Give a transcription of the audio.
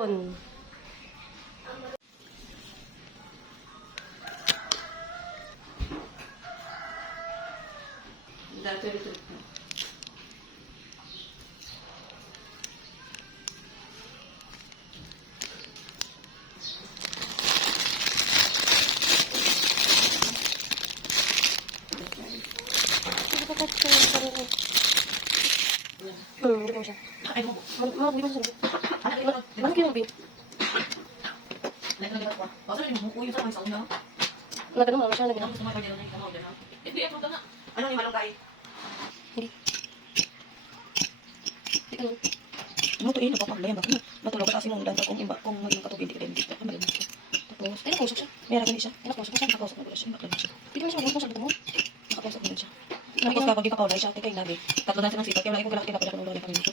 On. Hindi ko siya. Ay, mo. Hindi mo siya. Ano kayo mo, Nagano mo siya, nagano. Hindi, ano yung malunggay? Hindi. Hindi ka nun. Ano to eh, napapaglayan ba? Matulog ka kasi mong danta kung maging katubig, hindi ka rin dito. Ano yun? Tapos, Ay, nakusok siya. meron ka siya. Ay, nakusok siya. Nakausap mo siya, bakla siya. Hindi mo siya magkakos sa mo. Nakausap mo siya. Tapos kapag ipakaulay siya, teka yung lagi. Tatlo na siya ng sikat, kaya wala ko galak, kaya pala kung ulay kami nito.